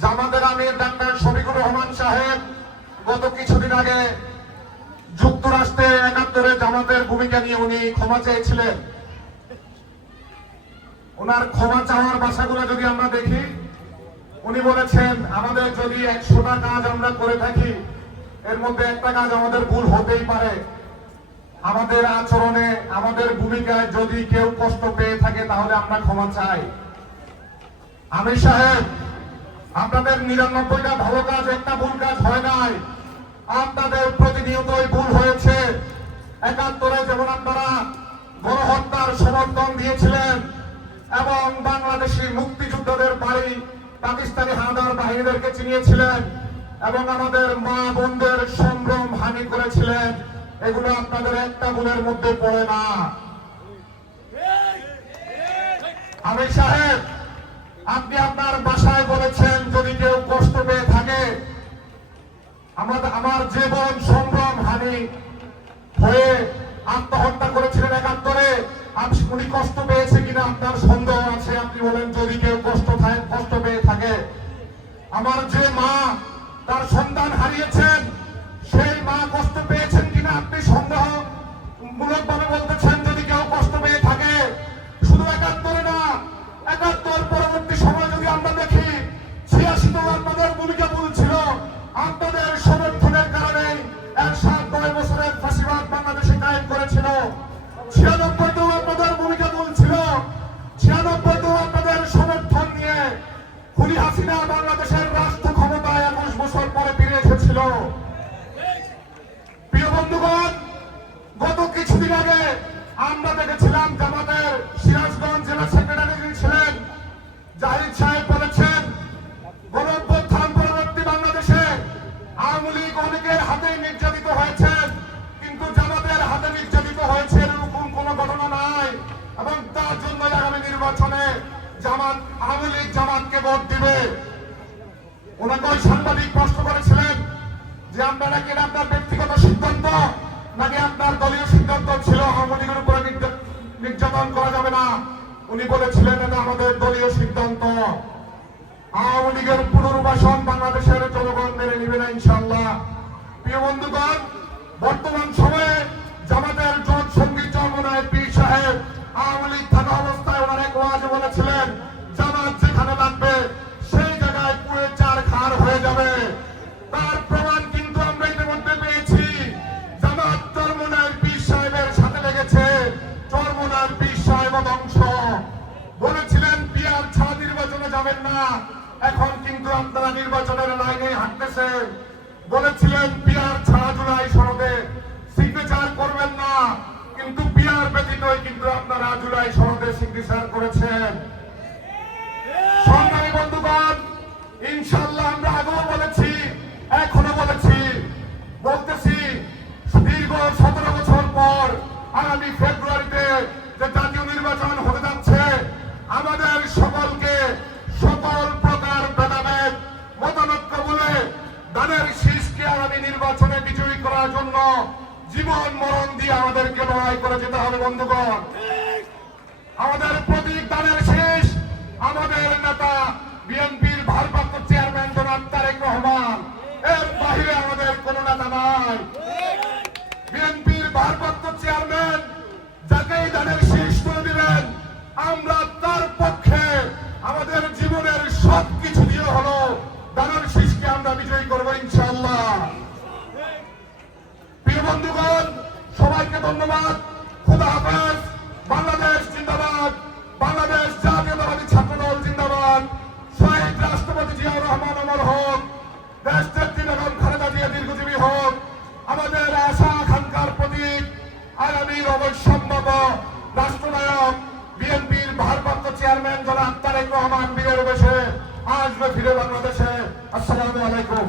জামাতের আমির ডাক্তার শফিকুর রহমান সাহেব গত কিছুদিন আগে যুক্তরাষ্ট্রে ৭১ জামাতের ভূমিকা নিয়ে উনি ক্ষমা চেয়েছিলেন। ওনার ক্ষমা চাওয়ার ভাষাগুলো যদি আমরা দেখি, উনি বলেছেন আমাদের যদি ১০০টা কাজ আমরা করে থাকি, এর মধ্যে একটা কাজ আমাদের ভুল হতেই পারে। আমাদের আচরণে, আমাদের ভূমিকায় যদি কেউ কষ্ট পেয়ে থাকে তাহলে আমরা ক্ষমা চাই। আমির সাহেব, আপনাদের ৯৯টা ভালো কাজ, একটা ভুল কাজ হয় নাই। আপনাদের প্রতিনিয়তই ভুল হয়েছে। ৭১ যেমন আপনারা গণহত্যার সমর্থন দিয়েছিলেন এবং বাংলাদেশি মুক্তিযোদ্ধাদের বাড়ি পাকিস্তানি হানাদার বাহিনীদেরকে চিনিয়েছিলেন এবং আমাদের মা বোনদের সম্ভ্রম হানি করেছিলেন, এগুলো আপনাদের একটা ভুলের মধ্যে পড়ে না। আমির সাহেব, আপনি আপনার বাসায় বলেছেন যদি কেউ কষ্ট পেয়ে থাকে, আমার জীবন সম্ভ্রম হানি হয়ে আত্মহত্যা করেছিলেন ৭১, উনি কষ্ট পেয়েছে কিনা আপনার সন্দেহ আছে। আপনি বলেন যদি কেউ কষ্ট পেয়ে থাকে। আমার যে মা তার সন্তান হারিয়েছেন, সেই মা কষ্ট পেয়েছেন কিনা আপনি সন্দেহ মূলক ভাবে বলতেছেন যদি কেউ কষ্ট পেয়ে থাকে। শুধু ৭১ না, ৭১ পরবর্তী সময় যদি আমরা দেখি, ৮৬ আপনাদের ভূমিকা ভুল ছিল। আপনাদের সমর্থনের কারণে এরশাদ ৯ বছরের ফাঁসিবাদ বাংলাদেশে কায়েম করেছিল। ৯৬ আপনাদের ভূমিকা ভুল ছিল। ৯৬ আপনাদের সমর্থন নিয়ে খুনি হাসিনা বাংলাদেশের রাষ্ট্র ক্ষমতায় ২১ বছর পরে ফিরে এসেছিল। প্রিয় বন্ধুগণ, গত কিছুদিন আগে আমরা দেখেছিলাম জামাতের সিরাজগঞ্জ জেলা সেক্রেটারি যিনি ছিলেন জাহিদ সাহেব বলেছেন গণঅভ্যুত্থান পরবর্তী বাংলাদেশে আওয়ামী লীগ অনেকের হাতে নির্যাতিত হয়েছেন, কিন্তু জামাতের হাতে নির্যাতিত হয়েছে এরকম কোন ঘটনা নাই এবং তার জন্য আগামী নির্বাচনে আওয়ামী লীগ জামাতকে ভোট দিবে। ওনাকে ওই সাংবাদিক প্রশ্ন করেছিলেন যে আপনারা কি আপনার ব্যক্তিগত সিদ্ধান্ত নাকি আপনার দলীয় সিদ্ধান্ত ছিল আওয়ামী লীগের উপরে নির্যাতন করা যাবে না? উনি বলেছিলেন এটা আমাদের দলীয় সিদ্ধান্ত। আওয়ামী লীগের পুনর্বাসন বাংলাদেশের জনগণ মেনে নিবে না ইনশাআল্লাহ। প্রিয় বন্ধুগণ, বর্তমান সময়ে জামাতের জোট সঙ্গী চরমনায় পীর সাহেব আওয়ামী লীগ থাকা অবস্থায় ওনার এক ওয়াজে বলেছিলেন জামাত যেখানে লাগবে সেই জায়গায় পুড়ে চার খার হয়ে যাবে। তার প্রমাণ কিন্তু আমরা ইতিমধ্যে পেয়েছি। জামাত চরমনায় পীর সাহেবের সাথে লেগেছে। চরমনায় পীর সাহেব ধ্বংস। বলেছিলেন পিয়ার ছাড়া নির্বাচনে যাবেন না, এখন কিন্তু আপনারা নির্বাচনের লাইনে হাঁটতেছে। বলেছিলেন পিয়ার ছাড়া জুলাই সনদে সিগনেচার করবেন না, কিন্তু পিয়ার ব্যতীতই কিন্তু আপনারা জুলাই সনদে সিগনেচার করেছেন। সংগ্রামী বন্ধুগণ, ইনশাআল্লাহ আমরা আগেও বলেছি, এখনো বলতেছি দীর্ঘ ১৭ বছর পর আগামী ফেব্রুয়ারিতে যে জাতীয় নির্বাচন হতে যাচ্ছে, আমাদের সকলকে সকল প্রকার ভেদাভেদ মতানৈক্য বলে ধানের শীষকে আগামী নির্বাচনে বিজয়ী করার জন্য জীবন মরণ দিয়ে আমাদেরকে লড়াই করে যেতে হবে। বন্ধুগণ, আমাদের প্রতীক ধানের শীষ। আমাদের নেতা বিএনপির ভারপ্রাপ্ত চেয়ারম্যান জনাব তারেক রহমান, এর বাহিরে আমাদের কোন নেতা নাই। বিএনপির ভারপ্রাপ্ত চেয়ারম্যান যাকেই ধানের শীষ তুলে দিলেন, আমরা তার পক্ষে আমাদের জীবনের সবকিছু দিয়ে হলো ধানের শীষকে আমরা বিজয়ী করবো ইনশাআল্লাহ। প্রিয় বন্ধুগণ, সবাইকে ধন্যবাদ। খোদা হাফেজ। বাংলাদেশ জিন্দাবাদ। বাংলাদেশ জাতীয়তাবাদী ছাত্রদল জিন্দাবাদ। শহীদ রাষ্ট্রপতি জিয়াউর রহমান অমর হোক। দেশ নেত্রী বেগম খালেদা জিয়া দীর্ঘজীবী হোক। আমাদের আশা আকাঙ্ক্ষার প্রতীক আগামীর অবশ্যম্ভাব্য রাষ্ট্রনায়ক বিএনপির ভারপ্রাপ্ত চেয়ারম্যান জনাব তারেক রহমান বীরের বেশে আসবে ফিরে বাংলাদেশে। আসসালামু আলাইকুম।